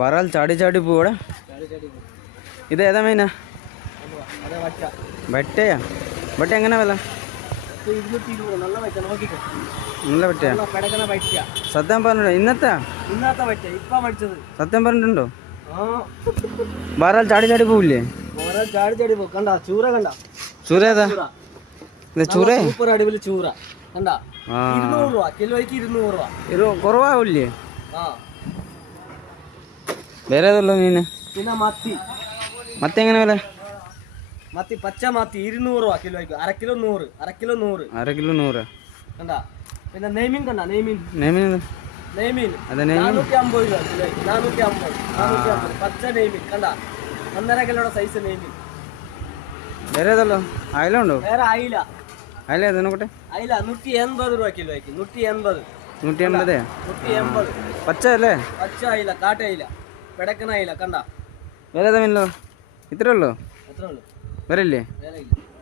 വരാൽ ചാടി ചാടി പോവാടെ. ഇത് ഏതാ മീനാ? ബട്ടയാ? ബട്ട എങ്ങനെ വില? നല്ല പറ്റയാ? സത്യം പറഞ്ഞോ? ഇന്നത്തെ സത്യം പറഞ്ഞിട്ടുണ്ടോ? വരാൽ ചാടി ചാടി പോവില്ലേ? ചൂര കണ്ട? ചൂര ഏതാ? ചൂര അടിപൊളി ചൂര കണ്ട? 200 രൂപ കിലോയ്ക്ക്. 200 രൂപ കുറവാവില്ലേ? വേറെ ഏതല്ലോ മീന്? പിന്നെ മത്തി. മത്തി എങ്ങനെ വില? മത്തി പച്ച മത്തി 200 രൂപ കിലോയ്ക്ക്. അര കിലോ 100. അര കിലോ 100 കണ്ട? പിന്നെ നെയ്മീൻ കണ്ട? നെയ്മീൻ 450 രൂപ കിലോയ്ക്ക്. 450 പച്ച നെയ്മീൻ കണ്ട? 1.5 കിലോയുടെ സൈസ് നെയ്മീൻ. വേറെ ഏതല്ലോ? അയല ഉണ്ടോ? വേറെ അയില. അയല ഏതാ നോക്കട്ടെ? അയില 180 രൂപ കിലോയ്ക്ക്. 180. പച്ച അല്ലേ? പച്ച അയില, കാട്ടയില, പെടക്കണ അയില കണ്ട? വേറെ ഏതാ മീനല്ലോ? ഇത്രേ ഉള്ളൂ? എത്ര ഉള്ളു? വേറെ ഇല്ലേ? വേറെ ഇല്ല.